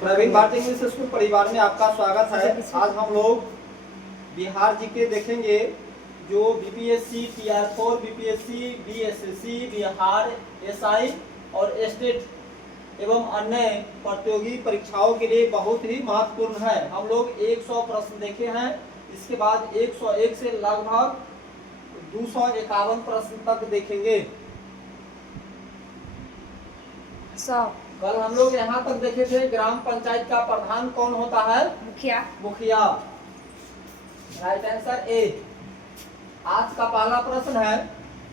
Praveen Bharti English school परिवार में आपका स्वागत है। आज हम लोग बिहार जीके देखेंगे जो बीपीएससी, टीआर4, बीपीएससी, बीएसएससी, बिहार एसआई और स्टेट एवं अन्य प्रतियोगी परीक्षाओं के लिए बहुत ही महत्वपूर्ण है। हम लोग 100 प्रश्न देखे हैं, इसके बाद 101 से लगभग 251 प्रश्न तक देखेंगे। कल हम लोग यहाँ तक देखे थे ग्राम पंचायत का प्रधान कौन होता है? मुखिया। राइट आंसर ए। आज का पहला प्रश्न है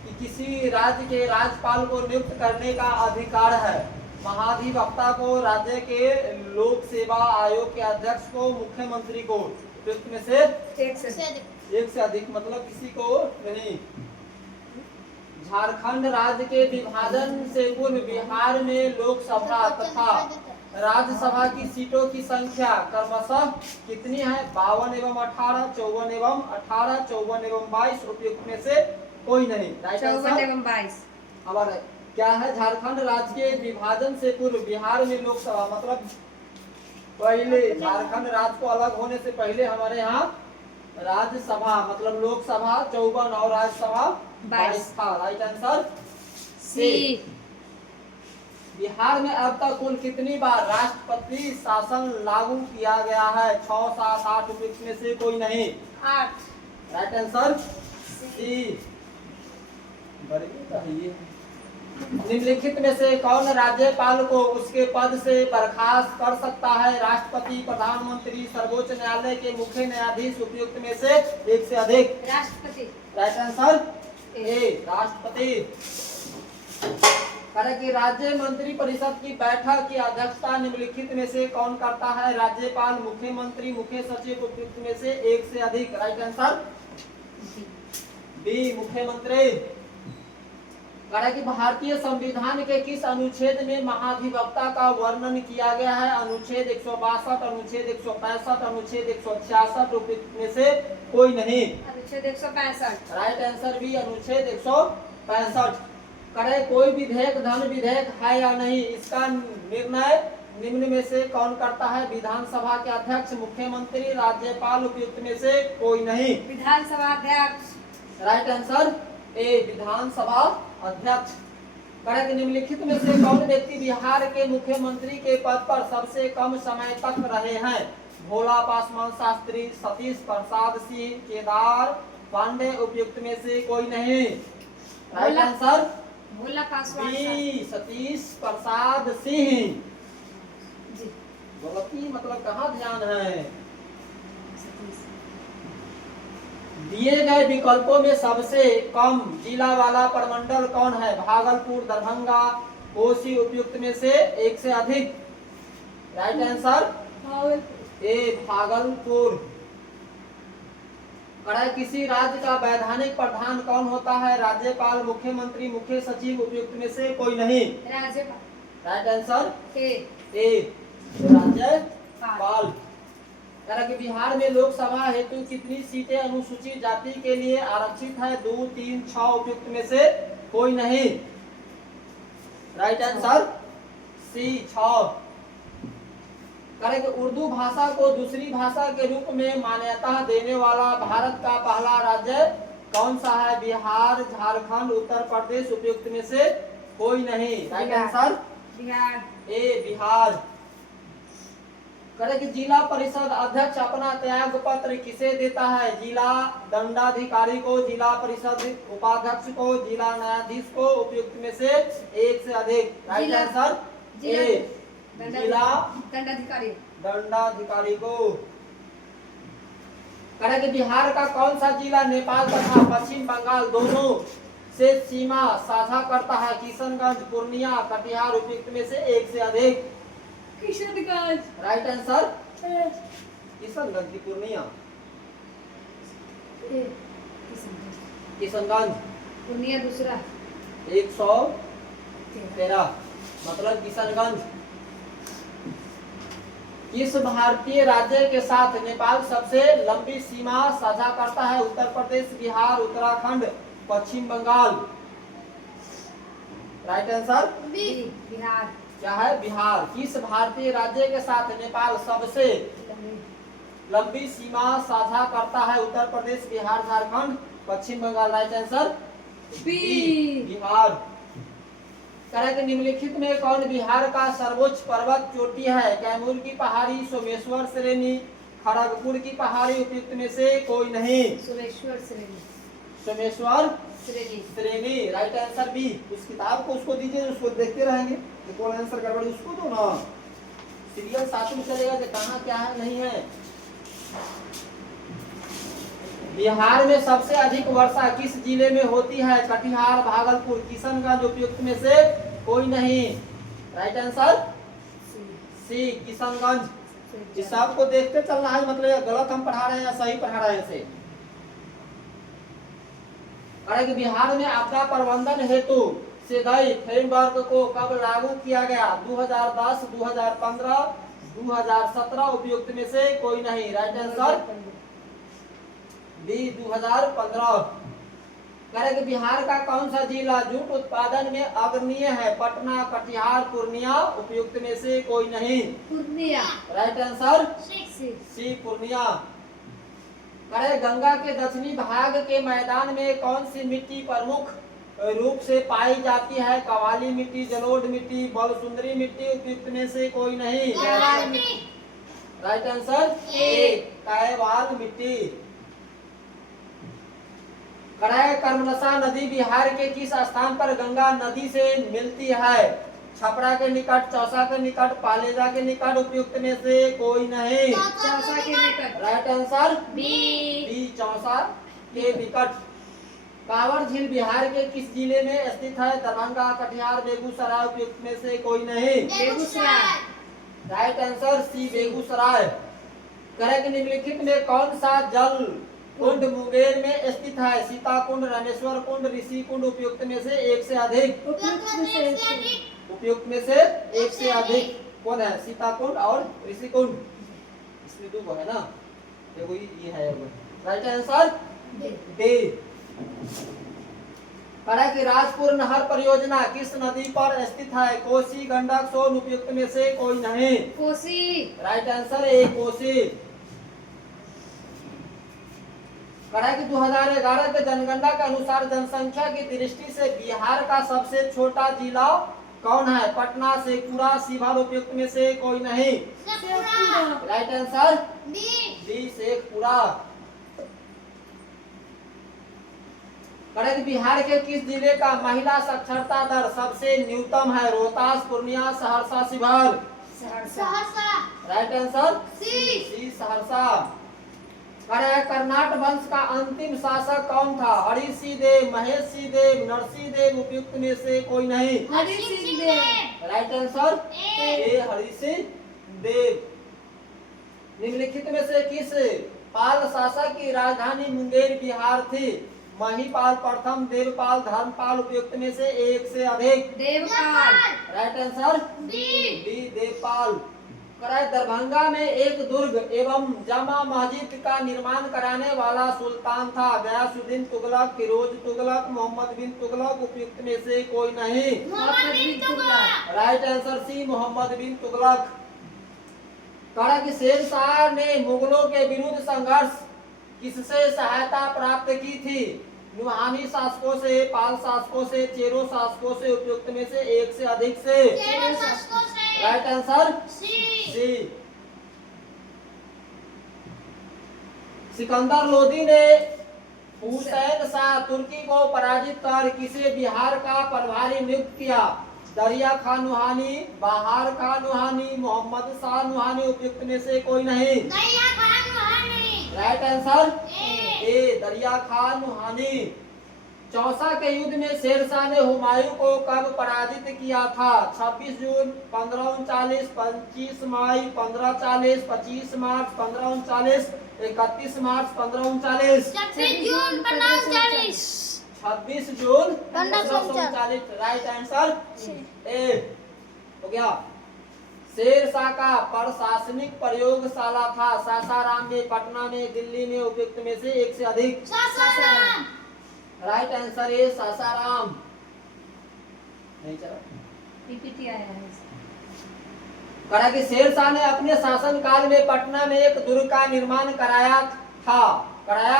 कि किसी राज्य के राज्यपाल को नियुक्त करने का अधिकार है। महाधिवक्ता को, राज्य के लोक सेवा आयोग के अध्यक्ष को, मुख्यमंत्री को। तो इसमें से एक से अधिक मतलब किसी को नहीं। झारखंड राज्य के विभाजन से पूर्व बिहार में लोकसभा तथा राज्यसभा की सीटों की संख्या क्रमशः कितनी है? 52 एवं 18, 54 एवं 18, 54 एवं 22। उपयुक्त में से कोई नहीं। 54 एवं 22 हमारा क्या है? झारखंड राज्य के विभाजन से पूर्व बिहार में लोकसभा मतलब पहले झारखंड राज्य को अलग होने से पहले हमारे यहाँ राज्यसभा मतलब लोकसभा 54 और राज्यसभा 22 था। Right answer C. बिहार में अब तक कुल कितनी बार राष्ट्रपति शासन लागू किया गया है? 6, 7, 8। उपयुक्त में से कोई नहीं। 8। Right answer C. निम्नलिखित में से कौन राज्यपाल को उसके पद से बर्खास्त कर सकता है? राष्ट्रपति, प्रधानमंत्री, सर्वोच्च न्यायालय के मुख्य न्यायाधीश। उपयुक्त में से एक से अधिक। राष्ट्रपति। राइट आंसर ए, राष्ट्रपति। कि राज्य मंत्री परिषद की बैठक की अध्यक्षता निम्नलिखित में से कौन करता है? राज्यपाल, मुख्यमंत्री, मुख्य सचिव। उपयुक्त में से एक से अधिक। राइट आंसर बी, मुख्यमंत्री। कि भारतीय संविधान के किस अनुच्छेद में महाधिवक्ता का वर्णन किया गया है? अनुच्छेद 162, अनुच्छेद 165, अनुच्छेद 166। उपयुक्त में से कोई नहीं। अनुच्छेद 165। राइट आंसर बी, अनुच्छेद 165। कोई विधेयक धन विधेयक है या नहीं, इसका निर्णय निम्न में से कौन करता है? विधानसभा के अध्यक्ष, मुख्यमंत्री, राज्यपाल। उपयुक्त में से कोई नहीं। विधानसभा अध्यक्ष। राइट आंसर ए, विधानसभा अध्यक्ष। निम्नलिखित में से कौन व्यक्ति बिहार के मुख्यमंत्री के पद पर सबसे कम समय तक रहे हैं? भोला पासवान शास्त्री, सतीश प्रसाद सिंह, केदार पांडे। उपयुक्त में से कोई नहीं। राइट आंसर भोला पासवान बी, सतीश प्रसाद सिंह। गलती मतलब कहाँ ध्यान है? दिए गए विकल्पों में सबसे कम जिला वाला प्रमंडल कौन है? भागलपुर, दरभंगा, कोसी। उपयुक्त में से एक से अधिक। राइट आंसर ए, भागलपुर। किसी राज्य का वैधानिक प्रधान कौन होता है? राज्यपाल, मुख्यमंत्री, मुख्य सचिव। उपयुक्त में से कोई नहीं। राज्यपाल। राइट आंसर ए, राज्यपाल। कि बिहार में लोकसभा हेतु कितनी सीटें अनुसूचित जाति के लिए आरक्षित है? 2, 3, 6। उपयुक्त में से कोई नहीं। Right answer C, 6। कि उर्दू भाषा को दूसरी भाषा के रूप में मान्यता देने वाला भारत का पहला राज्य कौन सा है? बिहार, झारखंड, उत्तर प्रदेश। उपयुक्त में से कोई नहीं। राइट आंसर बिहार ए, बिहार। कि जिला परिषद अध्यक्ष अपना त्याग पत्र किसे देता है? जिला दंडाधिकारी को, जिला परिषद उपाध्यक्ष को, जिला न्यायाधीश को। उपयुक्त में से एक से अधिक। राइट आंसर ए, जिला दंडाधिकारी को। कि बिहार का कौन सा जिला नेपाल तथा पश्चिम बंगाल दोनों से सीमा साझा करता है? किशनगंज, पूर्णिया, कटिहार। उपयुक्त में से एक से अधिक। किशनगंज। राइट आंसर किशनगंज की पूर्णिया, किशनगंज। पूर्णिया दूसरा 113 मतलब किशनगंज। किस भारतीय राज्य के साथ नेपाल सबसे लंबी सीमा साझा करता है? उत्तर प्रदेश, बिहार, उत्तराखंड, पश्चिम बंगाल। Right answer Bihar. क्या है? बिहार। किस भारतीय राज्य के साथ नेपाल सबसे लंबी सीमा साझा करता है? Uttar Pradesh, Bihar, Jharkhand, Paschim Bengal. Right answer B, Bihar. Correct. निम्नलिखित में कौन बिहार का सर्वोच्च पर्वत चोटी है? कैमूर की पहाड़ी, सोमेश्वर श्रेणी, खड़गपुर की पहाड़ी। उपयुक्त में से कोई नहीं। सोमेश्वर श्रेणी। सोमेश्वर श्रेणी। श्रेणी। Right answer B. उस किताब को उसको दीजिए, उसको देखते रहेंगे कि कौन आंसर गड़बड़, उसको दो ना। सीरियल साथ में चलेगा कि कहाँ क्या है नहीं है। बिहार में सबसे अधिक वर्षा किस जिले में होती है? कटिहार, भागलपुर, किशनगंज। उपयुक्त में से कोई नहीं। Right answer C, Kishanganj. इस सब को देखते चलना है, मतलब गलत हम पढ़ा रहे हैं या सही पढ़ा रहे हैं इसे। अरे बिहार में आपदा प्रबंधन हेतु सेधई फ्रेमवर्क को कब लागू किया गया? 2010, 2015, 2017। उपयुक्त में से कोई नहीं। Right answer B, 2015। Correct. Bihar का कौन सा जिला जूट उत्पादन में अग्रणीय है? पटना, कटिहार, पूर्णिया। उपयुक्त में से कोई नहीं। Purnia. Right answer C, Purnia. Correct. Ganga के दक्षिणी भाग के मैदान में कौन सी मिट्टी प्रमुख रूप से पाई जाती है? कवाली मिट्टी, जलोढ़ मिट्टी, बलसुंदरी मिट्टी। उपयुक्त में से कोई नहीं। राइट आंसर ए, कैवाल मिट्टी। कर्मनसा नदी बिहार के किस स्थान पर गंगा नदी से मिलती है? छपरा के निकट, चौसा के निकट, पालेजा के निकट। उपयुक्त में से कोई नहीं। चौसा के निकट। राइट आंसर बी, चौसा के निकट। कांवर झील बिहार के किस जिले में स्थित है? दरभंगा, कटिहार, बेगूसराय। उपयुक्त में से कोई नहीं। Begusarai. Right answer C, Begusarai. Correct. निम्नलिखित में कौन सा जल कुंड मुंगेर में स्थित है? सीता कुंड, रामेश्वर कुंड, ऋषि कुंड। उपयुक्त में से एक से अधिक। उपयुक्त में से एक से अधिक कौन है? सीता कुंड और ऋषि कुंड। इसमें दो है ना, देखो ये है। Right answer D. कि राजपुर नहर परियोजना किस नदी पर स्थित है? कोसी, गंडक, सोन। उपयुक्त में से कोई नहीं। कोसी। राइट आंसर ए, कोसी। कि 2011 के जनगणना के अनुसार जनसंख्या की दृष्टि से बिहार का सबसे छोटा जिला कौन है? पटना, शेखपुरा, शिवहर। उपयुक्त में से कोई नहीं। Right answer D, Sheikhpura. Bihar के किस जिले का महिला साक्षरता दर सबसे न्यूनतम है? Rohtas, Purnia, Saharsa, Sheohar. Right answer C, Saharsa. Karnat वंश का अंतिम शासक कौन था? हरि सिंह देव, महेश सिंह देव, नरसिंह देव। उपयुक्त में से कोई नहीं। Hari Singh Dev. Right answer A, Hari Singh Dev. निम्नलिखित में से किस पाल शासक की राजधानी मुंगेर बिहार थी? महिपाल प्रथम, देवपाल, धर्मपाल। उपयुक्त में से एक से अधिक। Devpal. Right answer B, Devpal. Darbhanga में एक दुर्ग एवं जामा मस्जिद का निर्माण कराने वाला सुल्तान था? गयासुद्दीन तुगलक, फिरोज तुगलक, मोहम्मद बिन तुगलक। उपयुक्त में से कोई नहीं। Mohammad bin Tughlaq. Right answer C, Mohammad bin Tughlaq. Sher Shah ने मुगलों के विरुद्ध संघर्ष किससे सहायता प्राप्त की थी? नुहानी शासकों से, पाल शासकों से, चेरो शासकों से। उपयुक्त में से एक से अधिक से। Right answer C. Sikandar Lodi ने हुसैन शाह तुर्की को पराजित कर किसे बिहार का प्रभारी नियुक्त किया? दरिया खान नुहानी, बहार खान नुहानी, मोहम्मद शाह नुहानी। उपयुक्त में से कोई नहीं। राइट आंसर ए, दरिया खान नुहानी। चौसा के युद्ध में शेरशाह ने हुमायूं को कब पराजित किया था? 26 जून, 1539, 25 मई, 1540, 25 मार्च, 1539, 31 मार्च, 1539। 26 जून 1540। 26 जून 1540। राइट आंसर ए हो गया। शेरशाह का प्रशासनिक प्रयोगशाला था? सासाराम में, पटना में, दिल्ली में। उपयुक्त में से एक से अधिक। सासाराम। राइट आंसर ए, सासाराम। नहीं चला, पीपीटी आया है। कहा कि शेरशाह ने अपने शासन काल में पटना में एक दुर्ग का निर्माण कराया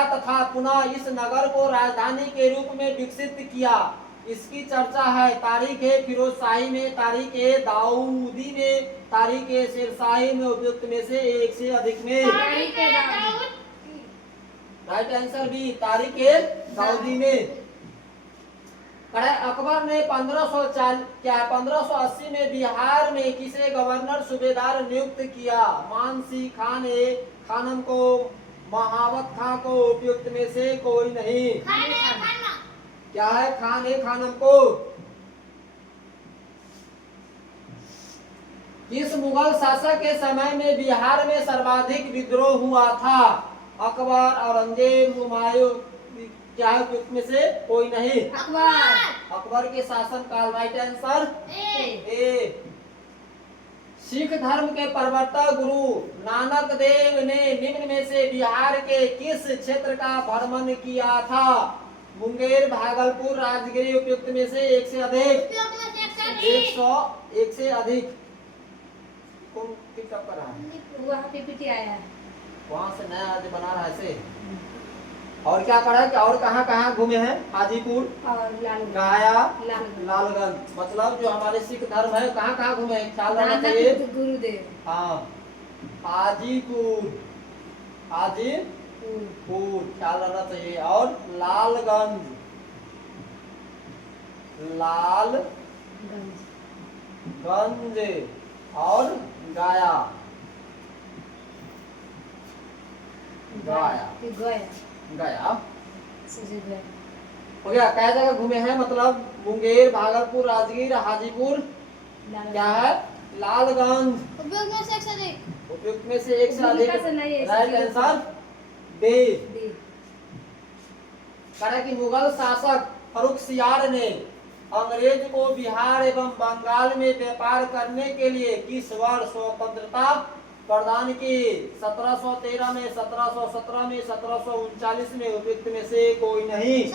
तथा पुनः इस नगर को राजधानी के रूप में विकसित किया। इसकी चर्चा है तारीख है फिरोज शाही में, तारीख है दाऊदी में, तारीख है शेरशाही में, उपयुक्त में से एक से अधिक में। राइट आंसर बी तारीख है दाऊदी में। अकबर ने 1580 में बिहार में किसे गवर्नर सूबेदार नियुक्त किया? मानसी खान ए खानम को, महावत खां को, उपयुक्त में से कोई नहीं। क्या है? खान ए खानम को। किस मुगल शासक के समय में बिहार में सर्वाधिक विद्रोह हुआ था? अकबर, औरंगजेब, हुमायूं, क्या है उपयुक्त में से कोई नहीं? अकबर के शासन काल। राइट आंसर ए। सिख धर्म के प्रवर्तक गुरु नानक देव ने निम्न में से बिहार के किस क्षेत्र का भ्रमण किया था? मुंगेर, भागलपुर, राजगिरी, उपयुक्त में से एक से अधिक। 101 से अधिक। कौन पिकअप कर रहा है? वहाँ पीपीटी आया है, वहाँ से नया आज बना रहा है से। और क्या करा है? और कहाँ कहाँ घूमे हैं? हाजीपुर और गया, लालगंज। मतलब जो हमारे सिख धर्म है कहाँ कहाँ घूमे हैं? ख्याल रहना चाहिए। गुरुदेव। हाँ, हाजीपुर ख्याल रहना चाहिए। और लालगंज और गया। हो गया। क्या जगह घूमे हैं? मतलब मुंगेर, भागलपुर, राजगीर, हाजीपुर, क्या है? लालगंज। उपयोग में से एक से अधिक। उपयुक्त में से एक से अधिक। Right answer B. कहा कि मुगल शासक फर्रुखसियार ने अंग्रेज को बिहार एवं बंगाल में व्यापार करने के लिए किस वर्ष स्वतंत्रता प्रदान की? 1713 में, 1717 में, 1739 में, उपयुक्त में से कोई नहीं।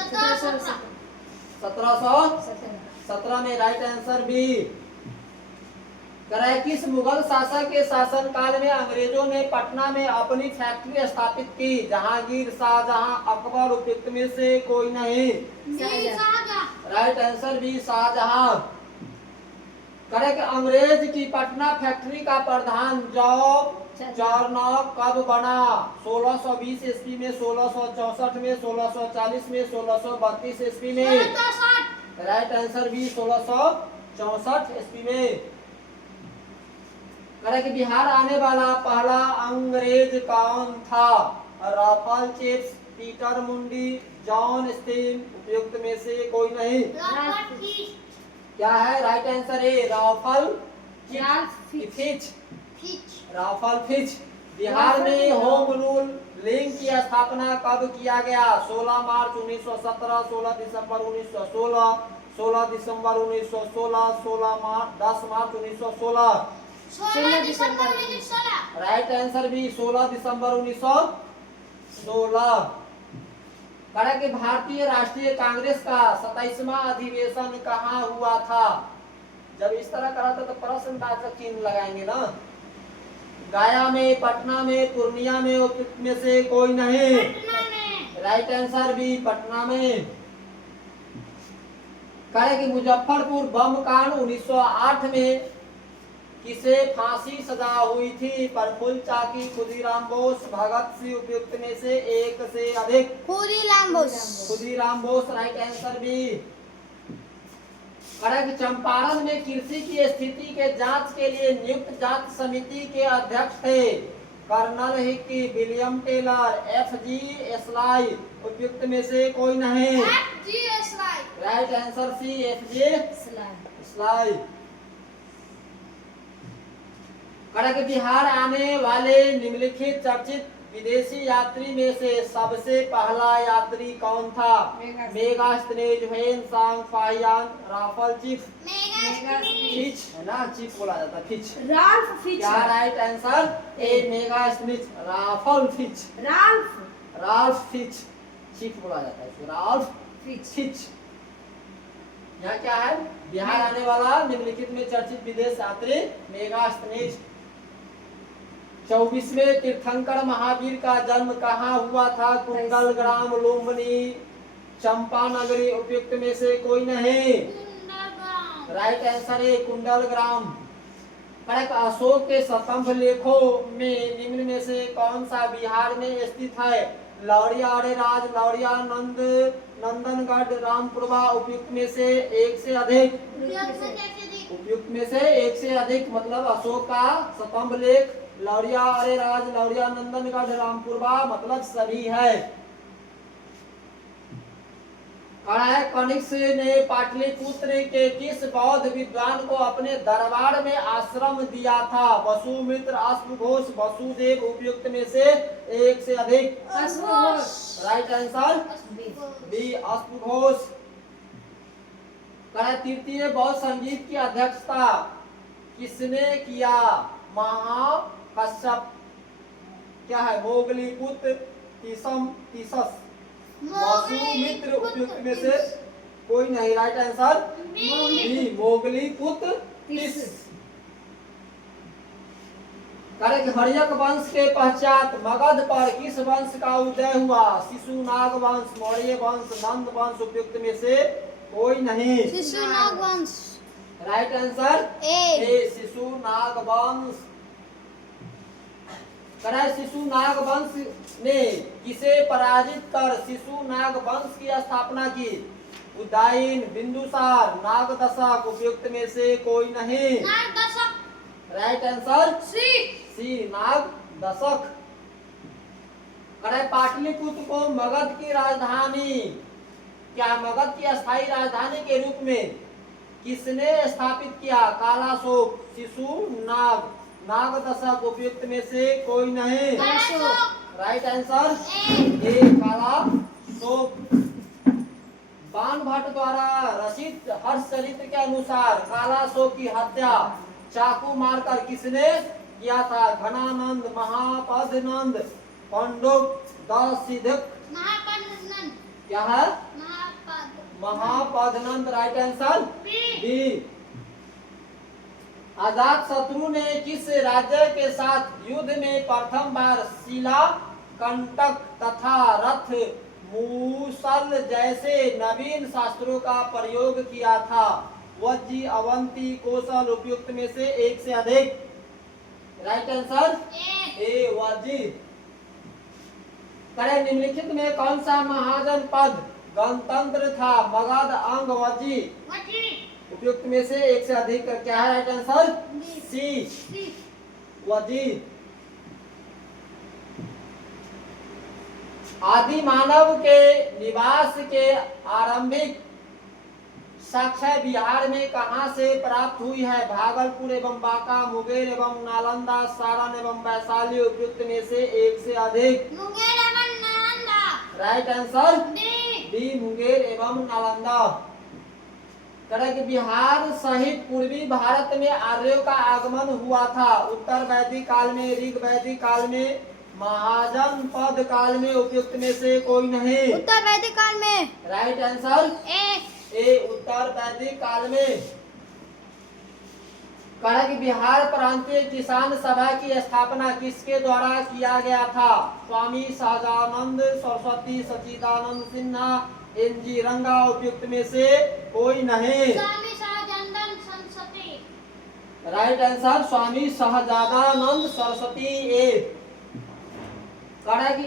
1717 में। Right answer B. किस मुगल शासक के शासन काल में अंग्रेजों ने पटना में अपनी फैक्ट्री स्थापित की? जहांगीर, शाहजहां, अकबर, उपयुक्त में से कोई नहीं। Right answer B Shahjahan. कि अंग्रेज की पटना फैक्ट्री का प्रधान चारनॉक कब बना? 1620 ईस्वी में, 1664 में, 1640 में, 1632 ईस्वी में। राइट आंसर बी 1664 ईस्वी में। कि बिहार आने वाला पहला अंग्रेज कौन था? राफेल चिप्स, पीटर मुंडी, जॉन स्टीन, उपयुक्त में से कोई नहीं। क्या है? राइट आंसर है राफेल फिच। बिहार में होम रूल लीग की स्थापना कब किया गया? 16 मार्च 1917, 16 दिसंबर 1916, 16 दिसंबर 1916, 10 मार्च 1916। 16 दिसंबर 1916। राइट आंसर भी 16 दिसंबर 1916। कहा कि भारतीय राष्ट्रीय कांग्रेस का 27वां अधिवेशन कहाँ हुआ था? जब इस तरह करा था तो प्रश्न का चिन्ह लगाएंगे ना। गया में, पटना में, पूर्णिया में, उपयुक्त में से कोई नहीं। राइट आंसर भी पटना में। कहा कि मुजफ्फरपुर बम कांड 1908 में किसे फांसी सजा हुई थी? प्रफुल्ल चाकी, खुदीराम बोस, भगत सिंह, उपयुक्त में से एक से अधिक। खुदीराम बोस। राइट आंसर भी। कि चंपारण में कृषि की स्थिति के जांच के लिए नियुक्त जांच समिति के अध्यक्ष थे? Colonel Hickey, William Taylor, FG Easley, उपयुक्त में से कोई नहीं। Right answer C FG Easley. कि बिहार आने वाले निम्नलिखित चर्चित विदेशी यात्री में से सबसे पहला यात्री कौन था? मेगास्थनीज, ह्वेन सांग, फाहियान, राफेल चिफ। फिच है ना, चिफ बोला जाता है, फिच। Ralph Fitch. क्या right answer? A Megasthenes, Ralph Fitch. Ralph Fitch चिफ बोला जाता है, राल्फ फिच। यहाँ क्या है? बिहार आने वाला निम्नलिखित में चर्चित विदेश यात्री मेगास्थनीज। 24वें तीर्थंकर महावीर का जन्म कहाँ हुआ था? कुंडलग्राम, लुम्बिनी, चंपानगरी, उपयुक्त में से कोई नहीं। राइट आंसर है कुंडलग्राम। करेक्ट। अशोक के स्तंभ लेखों में निम्न में से कौन सा बिहार में स्थित है? लौरिया अरेराज, लौरिया नंद, नंदनगढ़, रामपुरवा, उपयुक्त में से एक से अधिक। उपयुक्त में से एक से अधिक मतलब अशोक का स्तंभ लेख लौरिया अरेराज, लौरिया नंदनगढ़, रामपुरवा मतलब सभी है। कनिष्क ने पाटलिपुत्र के किस बौद्ध विद्वान को अपने दरबार में आश्रम दिया था? वसुमित्र, अश्वघोष, वसुदेव, उपयुक्त में से एक से अधिक। राइट आंसर बी अश्वघोष। तृतीय बौद्ध संगीत की अध्यक्षता किसने किया? महाकश्यप। क्या है? मोगलीपुत्र, तीसस, वसुमित्र, उपयुक्त में से कोई नहीं। राइट आंसर बी मोगलीपुत्र तीस। हर्यक वंश के पश्चात मगध पर किस वंश का उदय हुआ? शिशुनाग वंश, मौर्य वंश, नंद वंश, उपयुक्त में से कोई नहीं। शिशुनाग वंश। राइट आंसर ए शिशुनाग वंश। शिशुनाग वंश ने किसे पराजित कर शिशुनाग वंश की स्थापना की? उदयन, बिंदुसार, नागदशक, उपयुक्त में से कोई नहीं। Nagdashak. Right answer C Nagdashak. Pataliputra को मगध की राजधानी क्या मगध की अस्थायी राजधानी के रूप में किसने स्थापित किया? कालाशोक, शिशुनाग, नागदशक, उपयुक्त में से कोई नहीं। राइट आंसर ए कालाशोक। बाणभट्ट द्वारा रचित हर्षचरित्र के अनुसार कालाशोक की हत्या चाकू मारकर किसने किया था? घनानंद, महापद्नंद, पंडुक, दसिधक। क्या है? Mahapadmanand. Right answer B. Ajatashatru ने किस राज्य के साथ युद्ध में प्रथम बार शिला, कंटक तथा रथ मूसल जैसे नवीन शास्त्रों का प्रयोग किया था? वज्जी, अवंती, कौशल, उपयुक्त में से एक से अधिक। राइट आंसर ए वज्जी। निम्नलिखित में कौन सा महाजन पद गणतंत्र था? मगध, अंग, वज्जी, उपयुक्त में से एक से अधिक। क्या है राइट आंसर? सी वज्जी। आदि मानव के निवास के आरंभिक साक्ष्य बिहार में कहां से प्राप्त हुई है? भागलपुर एवं बांका, मुंगेर एवं नालंदा, सारण एवं वैशाली, उपयुक्त में से एक से अधिक। मुंगेर एवं Nalanda. Right answer B Munger एवं नालंदा। बिहार सहित पूर्वी भारत में आर्यों का आगमन हुआ था? उत्तर वैदिक काल में, ऋग वैदिक काल में, महाजन पद काल में, उपयुक्त में से कोई नहीं। उत्तर वैदिक काल में। राइट आंसर ए उत्तर वैदिक काल में। बिहार प्रांतीय किसान सभा की स्थापना किसके द्वारा किया गया था? स्वामी सहजानंद सरस्वती, सच्चिदानंद सिन्हा, एनजी रंगा, उपयुक्त में से कोई नहीं। स्वामी सहजानंद सरस्वती। राइट आंसर स्वामी सहजानंद सरस्वती ए।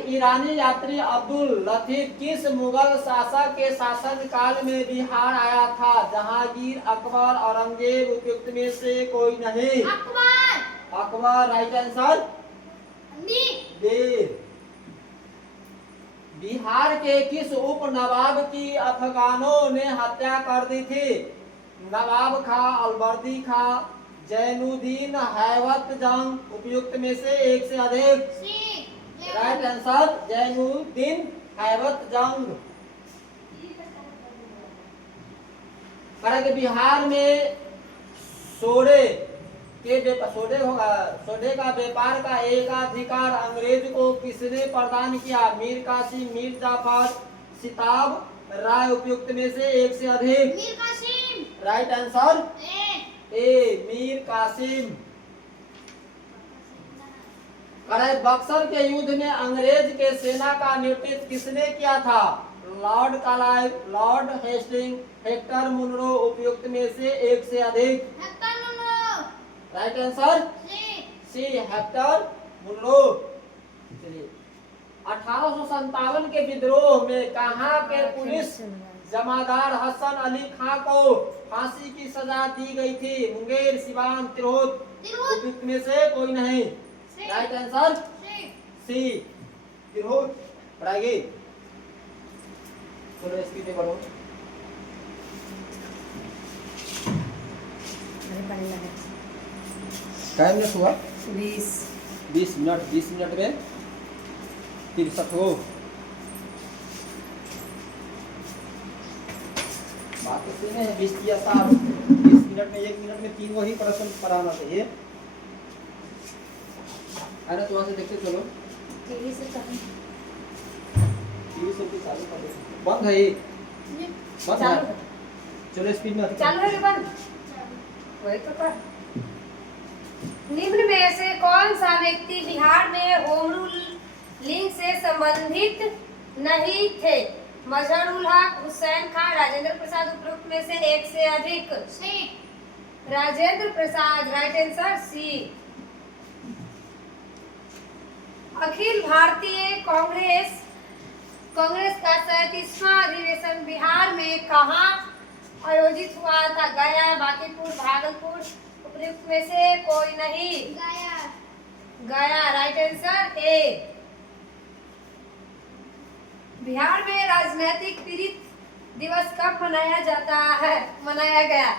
ईरानी यात्री अब्दुल लतीफ किस मुगल शासक के शासन काल में बिहार आया था? जहांगीर, अकबर, औरंगजेब, उपयुक्त में से कोई नहीं। Akbar. Right answer B. Bihar के किस उप नवाब की अफगानों ने हत्या कर दी थी? नवाब खां, अलवर्दी खां, जैनुद्दीन हैबत जंग, उपयुक्त में से एक से अधिक। राइट आंसर जैनुद्दीन हैबत जंग। बिहार में सोडे का व्यापार का एकाधिकार अंग्रेज को किसने प्रदान किया? मीर कासिम, मीर जाफर, सिताब राय, उपयुक्त में से एक से अधिक। Right answer A Mir Qasim. Correct. Buxar के युद्ध में अंग्रेज के सेना का नेतृत्व किसने किया था? Lord Carlisle, lord Hasting, Hector Munro, उपयुक्त में से एक से अधिक। Right answer C Hector Munro. चलिए 1857 के विद्रोह में कहां के पुलिस जमादार हसन अली खां को फांसी की सजा दी गई थी? मुंगेर, सिवान, तिरहुत, उपयुक्त में से कोई नहीं। Right answer C Tirhut. पढ़ाइए। चलो स्पीड में बढ़ो। टाइम मिनट हुआ 20 मिनट। 20 मिनट में 63 हो। बात तो सेम है। 20 या 7 20 मिनट में 1 मिनट में 3 वही प्रश्न पढ़ाना चाहिए। अरे तो वहां से देखते चलो। टीवी से चालू कर दो। बंद है ये? बंद है। चलो स्पीड में चालू है बंद। वही तो कर। निम्न में से कौन सा व्यक्ति बिहार में होम रूल लिंग से संबंधित नहीं थे? मजहरुल हक, हुसैन खान, राजेंद्र प्रसाद, उपरोक्त में से एक से अधिक। Rajendra Prasad. Right answer C. Akhil Bharatiya Congress का 37वां अधिवेशन बिहार में कहाँ आयोजित हुआ था? गया, बांकीपुर, भागलपुर, उपयुक्त में से कोई नहीं। गया। Right answer A. बिहार में राजनीतिक पीड़ित दिवस कब मनाया गया?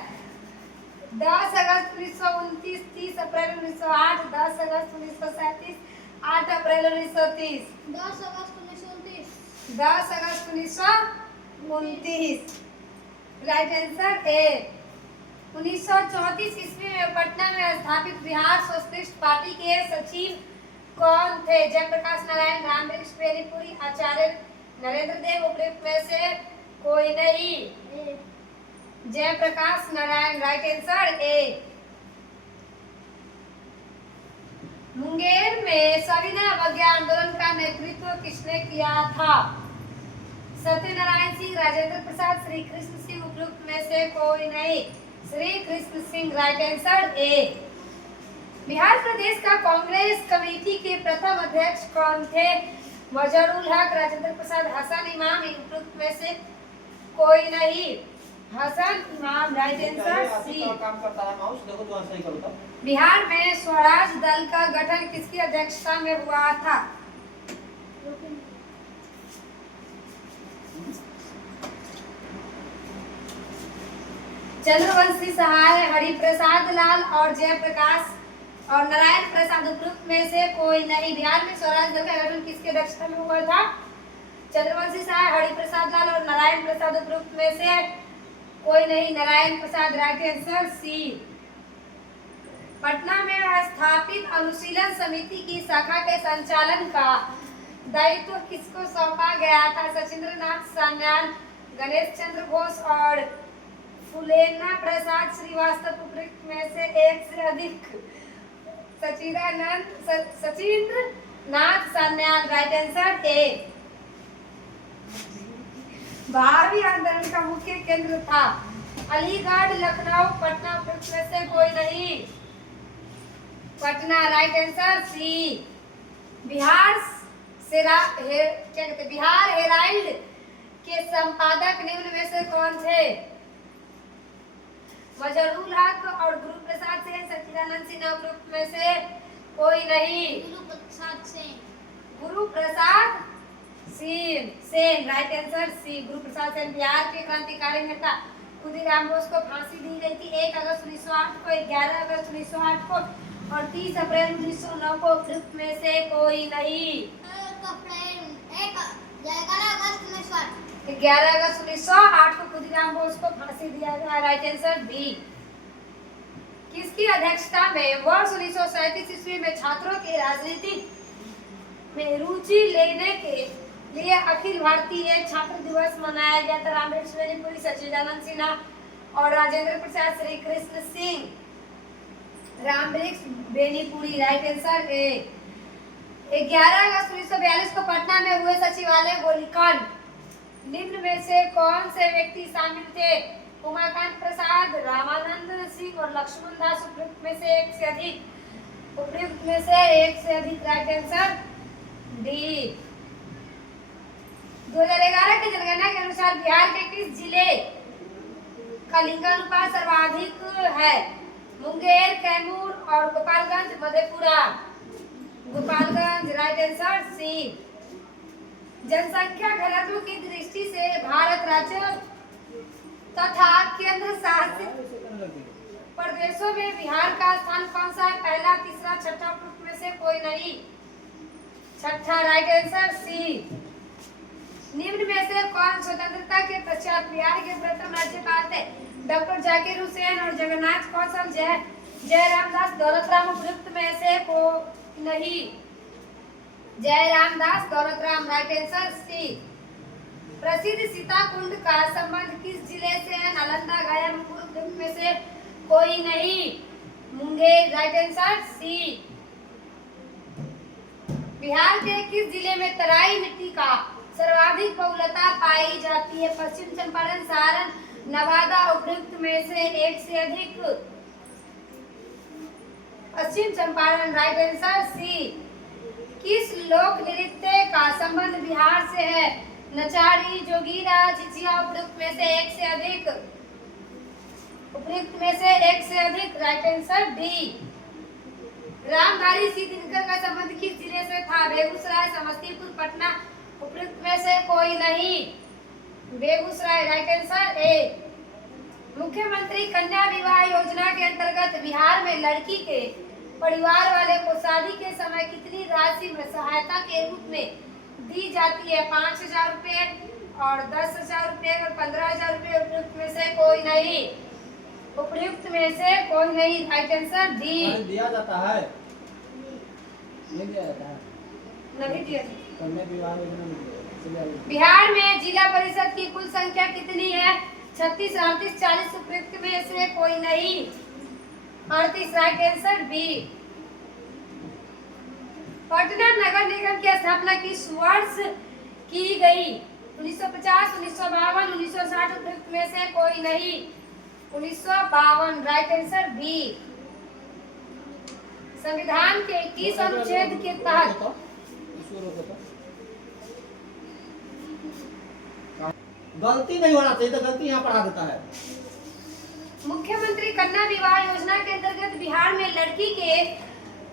10 अगस्त 1929, 30 अप्रैल 1908, 10 अगस्त 1937, 8 अप्रैल 1930। 10 अगस्त 1929। 10 अगस्त 1929। राइट आंसर ए। 1934 ईस्वी में पटना में स्थापित बिहार सोशलिस्ट पार्टी के सचिव कौन थे? जयप्रकाश नारायण, रामवृक्ष बेनीपुरी, आचार्य नरेंद्र देव, उपयुक्त में से कोई नहीं। Jayaprakash Narayan. Right answer A. Munger में सविनय अवज्ञा आंदोलन का नेतृत्व किसने किया था? सत्यनारायण सिंह, राजेंद्र प्रसाद, श्री कृष्ण सिंह, उपयुक्त में से कोई नहीं। Shri Krishna Singh. Right answer A. Bihar Pradesh का कांग्रेस कमेटी के प्रथम अध्यक्ष कौन थे? मजहरुल हक, राजेंद्र प्रसाद, हसन इमाम, उपयुक्त में से कोई नहीं। Hasan Imam. Right answer C. काम करता है माउस। देखो तो सही करो तो। बिहार में स्वराज दल का गठन किसकी अध्यक्षता में हुआ था? चंद्रवंशी सहाय, हरिप्रसाद लाल और जयप्रकाश और नारायण प्रसाद, उपयुक्त में से कोई नहीं। बिहार में स्वराज दल का गठन किसके अध्यक्षता में हुआ था? चंद्रवंशी सहाय, हरिप्रसाद लाल और नारायण प्रसाद, उपयुक्त में से कोई नहीं। Narayan Prasad. Right answer C. Patna में स्थापित अनुशीलन समिति की शाखा के संचालन का दायित्व किसको सौंपा गया था? सचिंद्र नाथ सान्याल, गणेश चंद्र घोष और फुलेना प्रसाद श्रीवास्तव, उपयुक्त में से एक से अधिक। Sachindra Nath Sanyal. Right answer A. 12वीं आंदोलन का मुख्य केंद्र था? अलीगढ़, लखनऊ, पटना, उपयुक्त में से कोई नहीं। Patna. Right answer C. Bihar Herald के संपादक निम्न में से कौन थे? मजहरुल हक और गुरु प्रसाद सेन, सच्चिदानंद सिन्हा, उपयुक्त में से कोई नहीं। Guru Prasad Sen. Right answer C. Guru Prasad Sen. Bihar के क्रांतिकारी नेता खुदीराम बोस को फांसी दी गई थी 1 अगस्त 1908 को, 11 अगस्त 1908 को और 30 अप्रैल 1909 को, उपयुक्त में से कोई नहीं। 11 अगस्त 1908 को खुदीराम बोस को फांसी दिया गया। Right answer B. किसकी अध्यक्षता में वर्ष 1937 ईस्वी में छात्रों के राजनीति में रुचि लेने के लिए अखिल भारतीय छात्र दिवस मनाया गया था? रामवृक्ष बेनीपुरी, सच्चिदानंद सिन्हा और Rajendra Prasad Shri Krishna Singh, Rambriksh Benipuri. Right answer A. 11 अगस्त 1942 को पटना में हुए सचिवालय गोलीकांड, निम्न में से कौन से व्यक्ति शामिल थे? उमाकांत प्रसाद, रामानंद सिंह और लक्ष्मण दास। उपयुक्त में से एक से अधिक, उपयुक्त में से एक से अधिक। Right answer D. 2011 की जनगणना के अनुसार बिहार के किस जिले का लिंगानुपात सर्वाधिक है? मुंगेर, कैमूर और Gopalganj, Madhepura. Gopalganj. Right answer C. जनसंख्या घनत्व की दृष्टि से भारत राज्य तथा केंद्र शासित प्रदेशों में बिहार का स्थान कौन सा है? पहला, तीसरा, छठा। उपयुक्त में से कोई नहीं। छठा। Right answer C. निम्न में से कौन स्वतंत्रता के पश्चात बिहार के प्रथम राज्यपाल थे? डॉक्टर जाकिर हुसैन और जगन्नाथ कौशल, जयराम दास, दौलतराम। उपयुक्त में से को नहीं। Jairam Das, Daulatram. Right answer C. प्रसिद्ध सीता कुंड का संबंध किस जिले से है? नालंदा, गया, मुंगेर। उपयुक्त में से कोई नहीं। Munger. Right answer C. Bihar के किस जिले में तराई मिट्टी का सर्वाधिक बहुलता पाई जाती है? पश्चिम चंपारण, सारण, नवादा। उपयुक्त में से एक से अधिक। Paschim Champaran. Right answer C. किस लोक नृत्य का संबंध बिहार से है? नचारी, जोगीरा, झिझिया। उपयुक्त में से एक से अधिक। उपयुक्त में से एक से अधिक। Right answer D. Ramdhari Singh Dinkar का संबंध किस जिले से था? बेगूसराय, समस्तीपुर, पटना। उपयुक्त में से कोई नहीं। बेगूसराय। Right answer A. मुख्यमंत्री कन्या विवाह योजना के अंतर्गत बिहार में लड़की के परिवार वाले को शादी के समय कितनी राशि में सहायता के रूप में दी जाती है? 5,000 रुपए और 10,000 रुपए और 15,000 रुपए। उपयुक्त में से कोई नहीं। उपयुक्त में से कोई नहीं। Right answer D. दिया जाता है, नहीं दिया जाता है, नहीं दिया। कन्या विवाह योजना में दिया। बिहार में जिला परिषद की कुल संख्या कितनी है? 36, 38, 40। उपयुक्त में से कोई नहीं। 38। Right answer B. पटना नगर निगम की स्थापना किस वर्ष की गई? 1950, 1952, 1960। उपयुक्त में से कोई नहीं। 1952। Right answer B. संविधान के 21 अनुच्छेद के तहत गलती नहीं होना चाहिए, तो गलती यहाँ पढ़ा देता है। मुख्यमंत्री कन्या विवाह योजना के अंतर्गत बिहार में लड़की के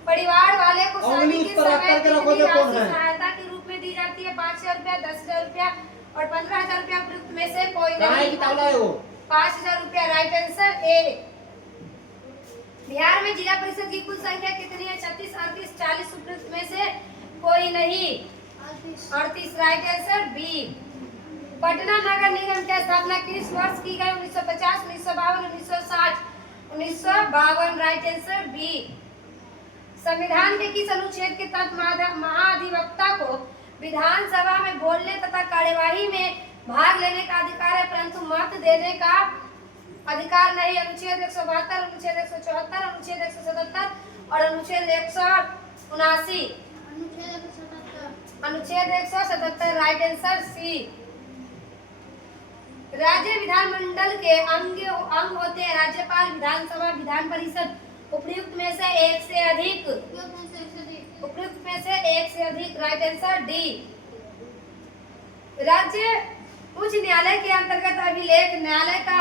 परिवार वाले को शादी के समय कितनी राशि सहायता के रूप में दी जाती है? 5,000 रुपया, 10,000 रुपया और 15,000 रुपया। उपयुक्त में से कोई नहीं। 5,000 रुपया। Right answer A. बिहार में जिला परिषद की कुल संख्या कितनी है? 36, 38, 40। उपयुक्त में से कोई नहीं। 38। Right answer B. पटना नगर निगम की स्थापना किस वर्ष की गई? 1950, 1952, 1960। 1952। Right answer B. संविधान के किस अनुच्छेद के तहत महाधिवक्ता को विधानसभा में बोलने तथा कार्यवाही में भाग लेने का अधिकार है, परंतु मत देने का अधिकार नहीं? अनुच्छेद 172, अनुच्छेद 174, अनुच्छेद 177 और अनुच्छेद 179। अनुच्छेद 177। Right answer C. राज्य विधानमंडल के अंग होते हैं राज्यपाल, विधानसभा, विधान परिषद। उपयुक्त में से एक से अधिक। उपयुक्त में से एक से अधिक। Right answer D. राज्य उच्च न्यायालय के अंतर्गत अभिलेख न्यायालय का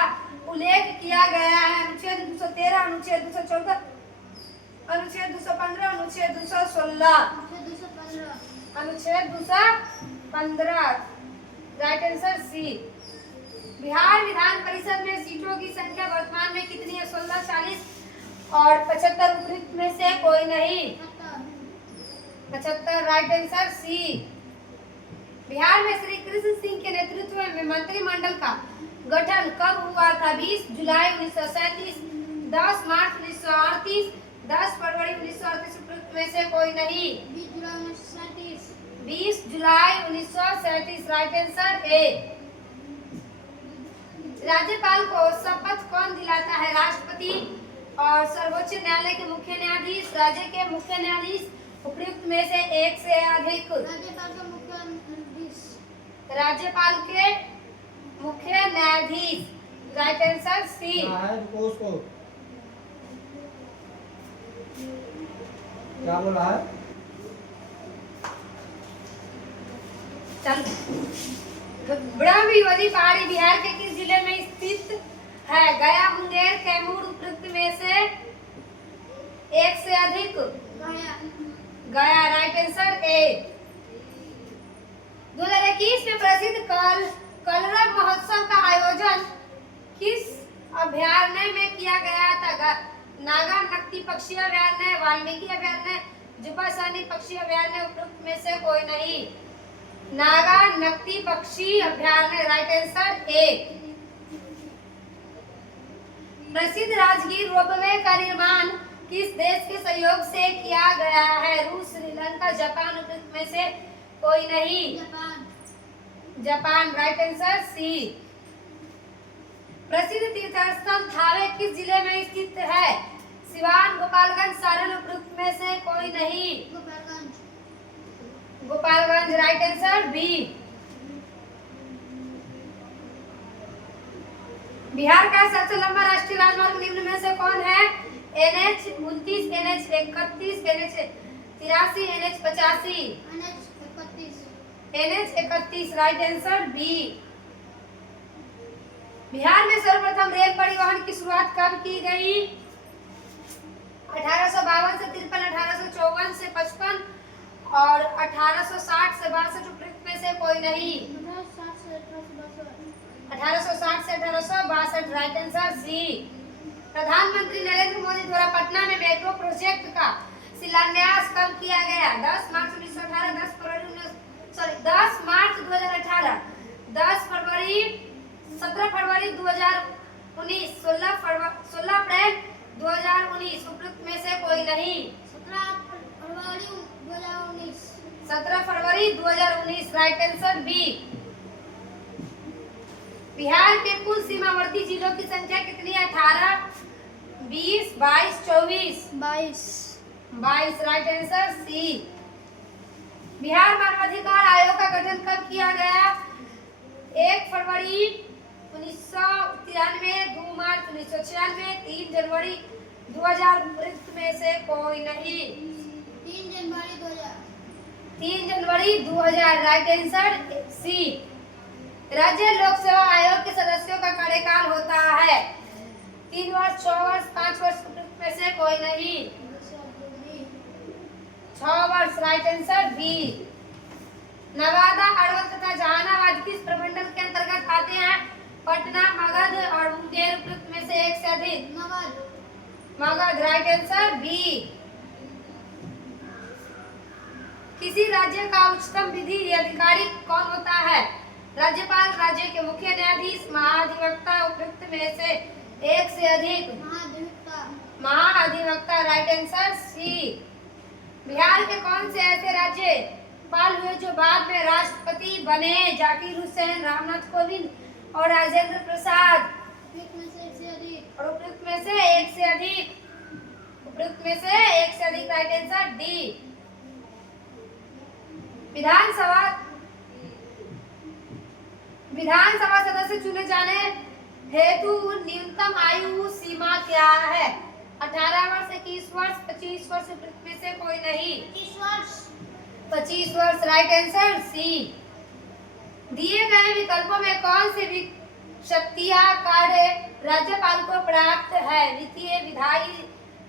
उल्लेख किया गया है? अनुच्छेद 213, अनुच्छेद 214, अनुच्छेद 215, अनुच्छेद 216। अनुच्छेद 215। Right answer C. Bihar Vidhan Parishad में सीटों की संख्या वर्तमान में कितनी है? 16, 40 और 75। उपयुक्त में से कोई नहीं। 75। Right answer C. बिहार में श्री कृष्ण सिंह के नेतृत्व में मंत्रिमंडल का गठन कब हुआ था? 20 जुलाई 1937, 10 मार्च 1938, 10 फरवरी 1938। उपयुक्त में से कोई नहीं। 20 जुलाई 1937। राइट आंसर ए। राज्यपाल को शपथ कौन दिलाता है? राष्ट्रपति और सर्वोच्च न्यायालय के मुख्य न्यायाधीश, राज्य के मुख्य न्यायाधीश, उपयुक्त में से एक से अधिक। राज्यपाल का मुख्य न्यायाधीश। राज्यपाल के मुख्य न्यायाधीश। Right answer C. उसको क्या बोला है? चल ब्रह्मयुवती पहाड़ी बिहार के किस जिले में स्थित है? गया, मुंगेर, कैमूर, उपयुक्त में से एक से अधिक। गया। गया राइट आंसर ए। 2021 में प्रसिद्ध कलरव महोत्सव का आयोजन किस अभयारण्य में किया गया था? नागा नकटी पक्षी अभयारण्य, वाल्मीकि अभयारण्य, जुब्बा साहनी पक्षी अभयारण्य, उपयुक्त में से कोई नहीं। नागा नकटी पक्षी अभयारण्य राइट आंसर ए। प्रसिद्ध राजगीर रोपवे का निर्माण किस देश के सहयोग से किया गया है? रूस, श्रीलंका, जापान, उपयुक्त में से कोई नहीं। Japan. Japan right answer C. प्रसिद्ध तीर्थस्थल थावे किस जिले में स्थित है? सिवान, गोपालगंज, सारण, उपयुक्त में से कोई नहीं। Gopalganj. Gopalganj right answer B. Bihar का सबसे लंबा राष्ट्रीय राजमार्ग निम्न में से कौन है? NH 29, NH 31, NH 83, NH 85। NH 31 right answer B. Bihar में सर्वप्रथम रेल परिवहन की शुरुआत कब की गई? 1852 से 53, 1854 से 55 और 1860 से 62, उपयुक्त में से कोई नहीं। 1860 से 1862 राइट आंसर सी। प्रधानमंत्री नरेंद्र मोदी द्वारा पटना में मेट्रो प्रोजेक्ट का शिलान्यास कब किया गया? 10 मार्च 1918, 10 मार्च 2018, 10 फरवरी, 17 फरवरी 2019, 16 अप्रैल 2019, उपयुक्त में से कोई नहीं। 17 फरवरी 2019। 17 फरवरी 2019 राइट आंसर बी। बिहार के कुल सीमावर्ती जिलों की संख्या कितनी है? 18, 20, 22, 24। 22 राइट आंसर सी। बिहार मानवाधिकार आयोग का गठन कब किया गया? 1 फरवरी 1993, 2 मार्च 1996, 3 जनवरी 2000, उपयुक्त में से कोई नहीं। 3 जनवरी 2000। 3 जनवरी 2000 राइट आंसर सी। राज्य लोक सेवा आयोग के सदस्यों का कार्यकाल होता है 3 वर्ष, 6 वर्ष, 5 वर्ष, उपयुक्त में से कोई नहीं। 6 वर्ष right answer B. Nawada, Arwal तथा जहानाबाद किस प्रमंडल के अंतर्गत आते हैं? पटना, मगध और मुंगेर, उपयुक्त में से एक से अधिक। Magadh right answer B. किसी राज्य का उच्चतम विधि अधिकारी कौन होता है? राज्यपाल, राज्य के मुख्य न्यायाधीश, महाधिवक्ता, उपयुक्त में से एक से अधिक। महाधिवक्ता राइट आंसर सी। बिहार के कौन से ऐसे राज्यपाल हुए जो बाद में राष्ट्रपति बने? जाकिर हुसैन, रामनाथ कोविंद और राजेंद्र प्रसाद। और उपयुक्त में से एक से अधिक। उपयुक्त में से एक से अधिक राइट आंसर डी। विधानसभा सदस्य चुने जाने हेतु न्यूनतम आयु सीमा क्या है? 18 वर्ष, 21 वर्ष, 25 वर्ष, उपयुक्त में से कोई नहीं। 25 वर्ष राइट आंसर सी। दिए गए विकल्पों में कौन सी शक्तियां कार्य राज्यपाल को प्राप्त है? वित्तीय, विधायी,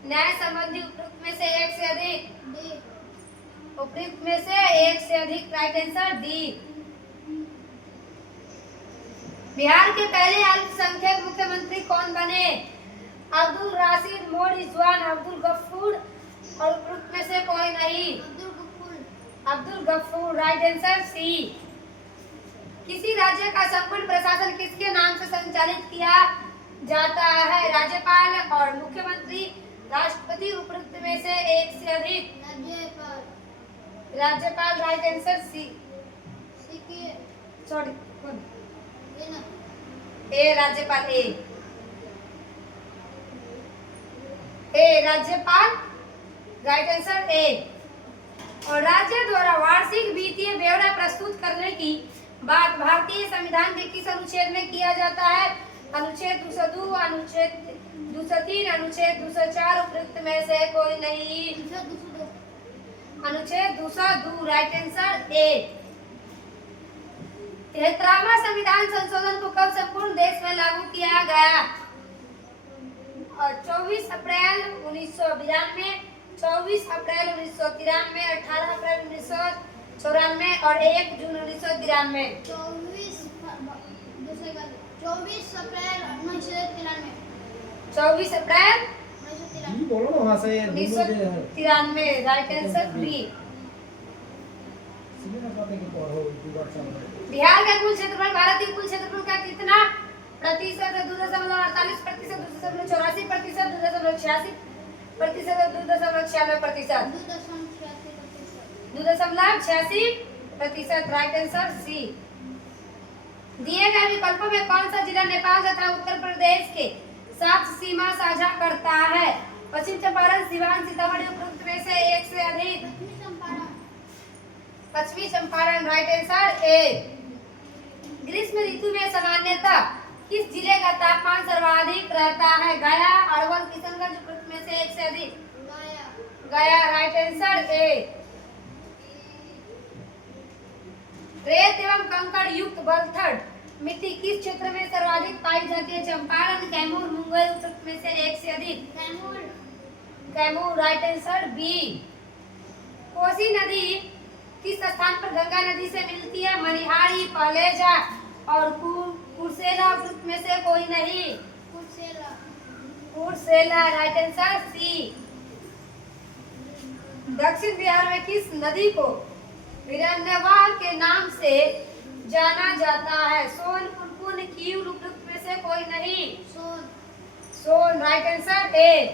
न्याय संबंधी, उपयुक्त में से एक से अधिक। उपयुक्त में से एक से अधिक राइट आंसर डी। बिहार के पहले अल्पसंख्यक मुख्यमंत्री कौन बने? अब्दुल राशिद, मोड़ रिजवान, अब्दुल गफूर और उपयुक्त में से कोई नहीं। Abdul Ghafoor right answer C. किसी राज्य का संपूर्ण प्रशासन किसके नाम से संचालित किया जाता है? राज्यपाल और मुख्यमंत्री, राष्ट्रपति, उपयुक्त में से एक से अधिक। राज्यपाल राइट आंसर सी। सॉरी ए राज्यपाल ए राज्यपाल, राइट आंसर ए। और राज्य द्वारा वार्षिक वित्तीय ब्यौरा प्रस्तुत करने की बात भारतीय संविधान के किस अनुच्छेद में किया जाता है? अनुच्छेद 202, अनुच्छेद 203, अनुच्छेद 204, उपयुक्त में से कोई नहीं। अनुच्छेद 202, राइट आंसर ए। 73वां संविधान संशोधन को कब संपूर्ण देश में लागू किया गया? 24 अप्रैल 1992, 24 अप्रैल 1993, 18 अप्रैल 1994 और 1 जून 1993। 24 अप्रैल 1993। 24 अप्रैल बोलो ना वहां से 1993, राइट आंसर बी। बिहार का कुल क्षेत्रफल भारत के कुल क्षेत्रफल का कितना प्रतिशत है? 2.48%, 2.84%, 2.86%, 2.96%, 2.86%, राइट आंसर सी। दिए गए विकल्पों में कौन सा जिला नेपाल तथा उत्तर प्रदेश के साथ सीमा साझा करता है? पश्चिम चंपारण, सिवान, सीतामढ़ी, उपयुक्त में से एक से अधिक। पश्चिमी चंपारण, राइट आंसर ए। ग्रीष्म ऋतु में सामान्यतः किस जिले का तापमान सर्वाधिक रहता है? गया, अरवल, किशनगंज, उपयुक्त में से एक से अधिक। गया, राइट आंसर ए। रेत एवं कंकड़ युक्त बलथड़ मिट्टी किस क्षेत्र में सर्वाधिक पाई जाती है? चंपारण, कैमूर, मुंगेर, उपयुक्त में से एक से अधिक। Kaimur, right answer B. Kosi नदी किस स्थान पर गंगा नदी से मिलती है? मनिहारी, पहलेजा और कुर्सेला, उपयुक्त में से कोई नहीं। Kursela, right answer C. दक्षिण बिहार में किस नदी को हिरण्यवार के नाम से जाना जाता है? सोन, पुनपुन, कील, उपयुक्त में से कोई नहीं। सोन, राइट आंसर ए।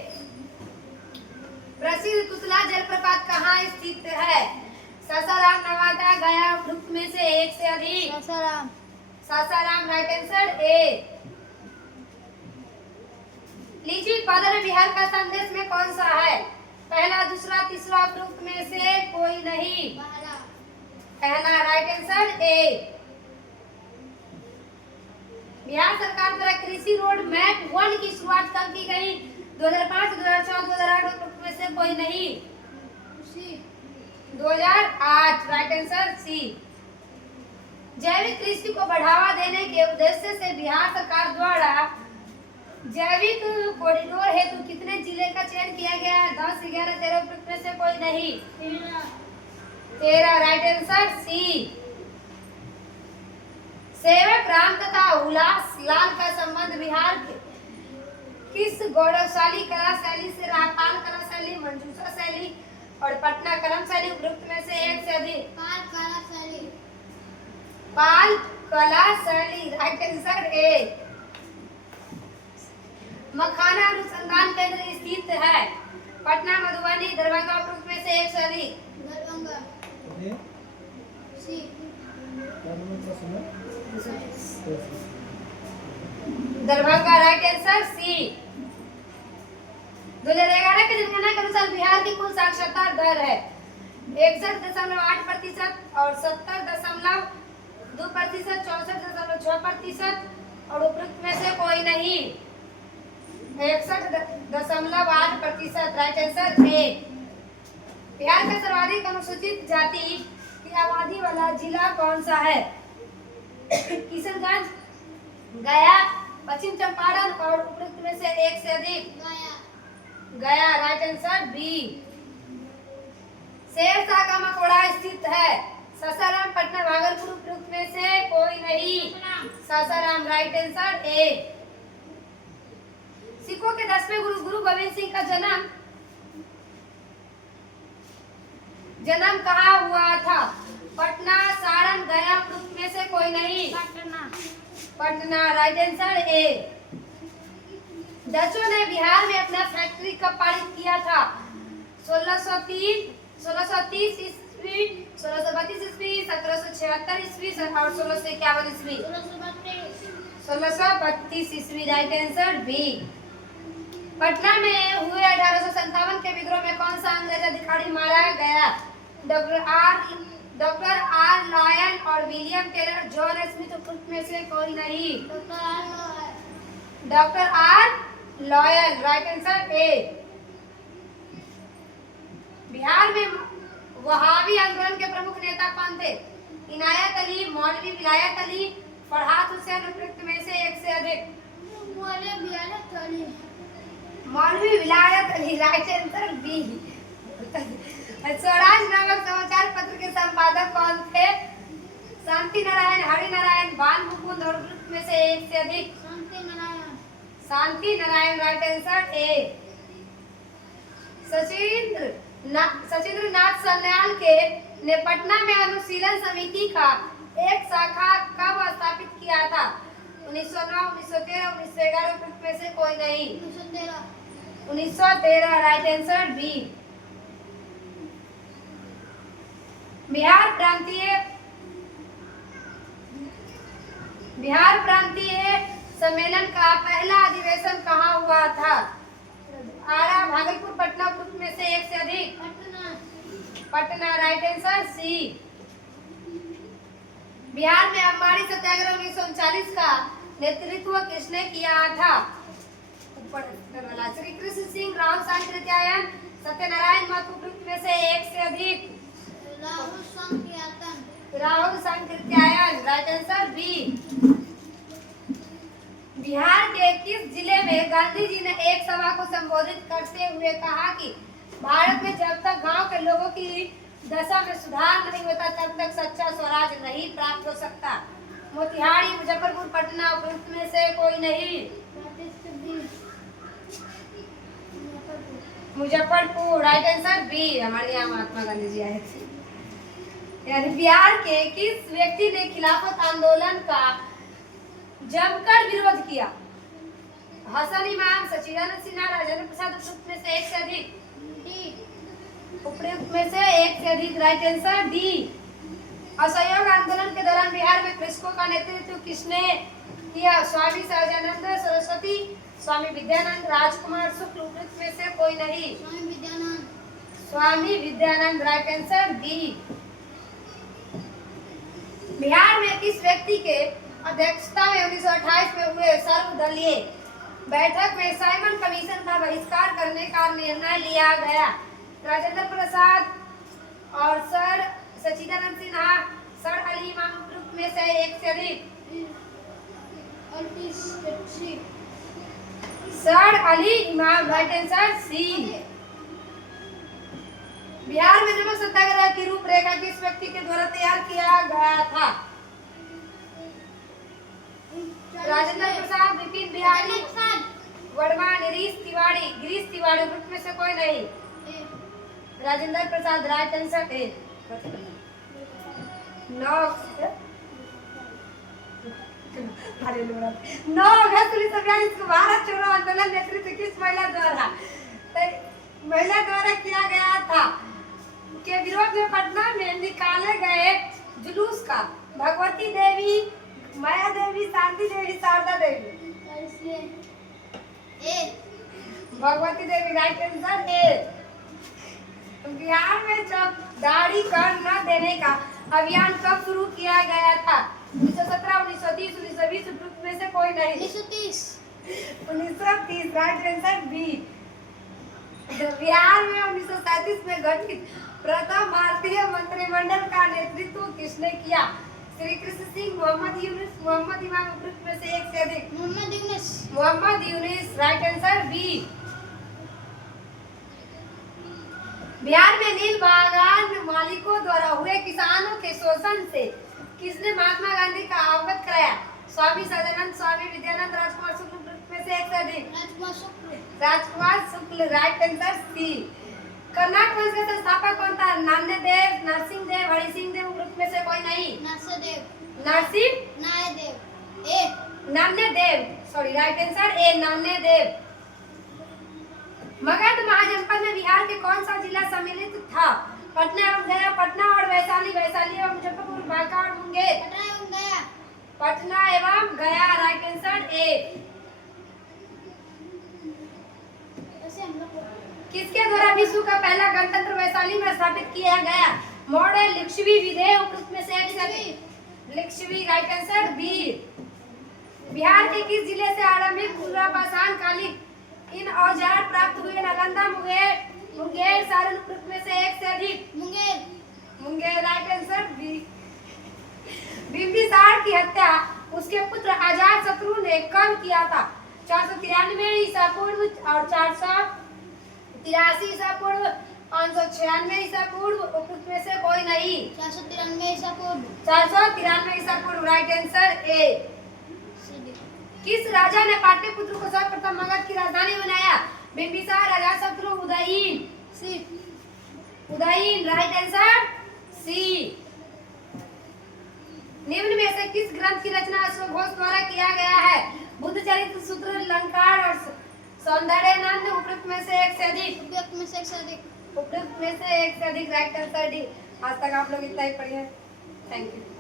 प्रसिद्ध तुतला जलप्रपात कहाँ स्थित है? सासाराम, नवादा, गया, उपयुक्त में से एक से अधिक। सासाराम, राइट आंसर ए। लीची उत्पादन में बिहार का संदेश में कौन सा है? पहला, दूसरा, तीसरा, उपयुक्त में से कोई नहीं। पहला, राइट आंसर ए। बिहार सरकार द्वारा कृषि रोड मैप 1 की शुरुआत कब की गई? 2005, 2004, 2008, उपयुक्त में से कोई नहीं। 2008, राइट आंसर सी। जैविक कृषि को बढ़ावा देने के उद्देश्य से बिहार सरकार द्वारा जैविक कॉरिडोर हेतु कितने जिले का चयन किया गया है? 10, 11, 13, उपयुक्त में से कोई नहीं। 13, राइट आंसर सी। सेवक राम तथा उल्लास लाल का संबंध बिहार के किस गौरवशाली कला शैली से रहा? पाल कला शैली, मंजूषा शैली और पटना कलम शैली, उपयुक्त में से एक से अधिक। पाल कला शैली, राइट आंसर ए। मखाना अनुसंधान केंद्र स्थित है? पटना, मधुबनी, दरभंगा, उपयुक्त में से एक से अधिक। दरभंगा, राइट आंसर सी। 2011 की जनगणना के अनुसार बिहार की कुल साक्षरता दर है 61.8% और 70.2%, 64.6% और उपयुक्त में से कोई नहीं। 61.8%, राइट आंसर ए। बिहार का सर्वाधिक अनुसूचित जाति की आबादी वाला जिला कौन सा है? किशनगंज, गया, पश्चिम चंपारण और उपयुक्त में से एक से अधिक। गया, राइट आंसर बी। शेरशाह का मकबरा स्थित है? सासाराम, पटना, भागलपुर, उपयुक्त में से कोई नहीं। सासाराम, राइट आंसर ए। सिखों के 10वें गुरु गुरु गोविंद सिंह का जन्म कहाँ हुआ था? पटना, सारण, गया, उपयुक्त में से कोई नहीं। Patna, right answer A. डचों ने बिहार में अपना फैक्ट्री कब पारित किया था? 1630 ईस्वी, 1632 ईस्वी, 1776 ईस्वी और 1651 ईस्वी। 1632 ईस्वी। Right answer B. पटना में हुए 1857 के विद्रोह में कौन सा अंग्रेज अधिकारी मारा गया? डॉक्टर आर लॉयन और विलियम टेलर, जॉन स्मिथ उपयुक्त में से कोई नहीं। Doctor R lion. Right answer A. Bihar में वहाबी आंदोलन के प्रमुख नेता कौन थे? इनायत अली, मौलवी विलायत अली, फरहाद हुसैन उपयुक्त में से एक से अधिक। मौलवी Wilayat Ali. Right answer B. Swaraj नामक समाचार पत्र के संपादक कौन थे? शांति नारायण, हरि नारायण, बाल मुकुंद और उपयुक्त में से एक से अधिक। Shanti Narayan. Right answer A. Sachindra Nath Sanyal के ने पटना में अनुशीलन समिति का एक शाखा कब स्थापित किया था? 1909, 1913, 1911 उपयुक्त में से कोई नहीं। 1913। Right answer B. बिहार प्रांतीय सम्मेलन का पहला अधिवेशन कहाँ हुआ था? आरा, भागलपुर, पटना उपयुक्त में से एक से अधिक। Patna. Right answer C. Bihar में अम्बाड़ी सत्याग्रह 1939 का नेतृत्व किसने किया था? श्री कृष्ण सिंह, राहुल सांकृत्यायन, सत्यनारायण महतो उपयुक्त में से एक से अधिक। Rahul Sankrityayan. Right answer B. Bihar के किस जिले में गांधी जी ने एक सभा को संबोधित करते हुए कहा कि भारत में जब तक गांव के लोगों की दशा में सुधार नहीं होता तब तक सच्चा स्वराज नहीं प्राप्त हो सकता? मोतिहारी, मुजफ्फरपुर, पटना उपयुक्त में से कोई नहीं। मुजफ्फरपुर। Right answer B. हमारे यहाँ महात्मा गांधी जी आए थे। यानी बिहार के किस व्यक्ति ने खिलाफत आंदोलन का जमकर विरोध किया? हसन इमाम, सच्चिदानंद सिन्हा, राजेंद्र प्रसाद उपयुक्त में से एक से अधिक। उपयुक्त में से एक से अधिक। Right answer D. असहयोग आंदोलन के दौरान बिहार में कृषकों का नेतृत्व किसने किया? स्वामी सहजानंद सरस्वती, स्वामी विद्यानंद, राजकुमार शुक्ल उपयुक्त में से कोई नहीं। Swami Vidyanand. Right answer D. Bihar में किस व्यक्ति के अध्यक्षता में 1928 में हुए सर्वदलीय बैठक में साइमन कमीशन का बहिष्कार करने का निर्णय लिया गया? राजेंद्र प्रसाद और सर सच्चिदानंद सिन्हा, सर अली इमाम उपयुक्त में से एक से अधिक। सर अली इमाम। Right answer C. बिहार में नमक सत्याग्रह की रूपरेखा किस व्यक्ति के द्वारा तैयार किया गया था? राजेंद्र प्रसाद, विपिन बिहारी वर्मा, गिरीश तिवारी उपयुक्त में से कोई नहीं। Rajendra Prasad. Right answer A. 9 अगस्त 1942 को भारत छोड़ो आंदोलन नेतृत्व किस महिला द्वारा किया गया था? के विरोध में पटना में निकाले गए जुलूस का Bhagwati Devi, Maya Devi, Shanti Devi, Sharda Devi. Bhagwati Devi. Right answer A. Bihar में जब दाढ़ी कर न देने का अभियान कब शुरू किया गया था? 1917, 1930, 1920 उपयुक्त में से कोई नहीं। 1930। Right answer B. बिहार में 1937 में गठित प्रथम भारतीय मंत्रिमंडल का नेतृत्व किसने किया? श्री कृष्ण सिंह, मोहम्मद यूनुस, मोहम्मद इमाम उपयुक्त में से एक से अधिक। Mohammad Yunus. Right answer B. Bihar में नील बागान मालिकों द्वारा हुए किसानों के शोषण से किसने महात्मा गांधी का अवगत कराया? स्वामी सदानंद, स्वामी विद्यानंद, राजकुमार शुक्ल उपयुक्त में से एक से अधिक। Rajkumar Shukla. Right answer C. Karnataka वंश का संस्थापक कौन था? नान्यदेव, नरसिंह देव, हरि सिंह देव उपयुक्त में से कोई नहीं। Nanyadev. Sorry. Right answer A. Nanyadev. Magadh महाजनपद में बिहार के कौन सा जिला सम्मिलित था? पटना एवं गया, पटना और वैशाली, वैशाली एवं मुजफ्फरपुर, बांका और मुंगेर। पटना एवं गया। राइट आंसर ए। ऐसे हम लोग को किसके द्वारा विश्व का पहला गणतंत्र वैशाली में स्थापित किया गया? मॉडल लिच्छवी विधेयक उपयुक्त में से एक से Lichchhavi. Right answer B. Bihar के किस जिले से आरंभिक खुरापाषाण कालिक इन औजार प्राप्त हुए? नालंदा, मुंगेर, सारण। उपयुक्त में से एक से अधिक। Munger. Right answer B. Bimbisara की हत्या उसके पुत्र अजातशत्रु ने कब किया था? 493 ईसा पूर्व और 483 ईसा पूर्व, 596 ईसा पूर्व। उपयुक्त में से कोई नहीं। 493 ईसा पूर्व। 493 ईसा पूर्व। राइट आंसर ए। किस राजा ने पाटलिपुत्र को सर्वप्रथम मगध की राजधानी बनाया? Bimbisara, Ajatashatru, Udayin. Udayin. Right answer C. निम्न में से किस ग्रंथ की रचना अश्वघोष द्वारा किया गया है? बुद्ध चरित्र, सूत्र, अलंकार और सौंदर्यनंद। उपयुक्त में से एक से अधिक। उपयुक्त में से एक से अधिक। उपयुक्त में से एक से अधिक। Right answer D. आज तक आप लोग इतना ही पढ़िए। Thank you.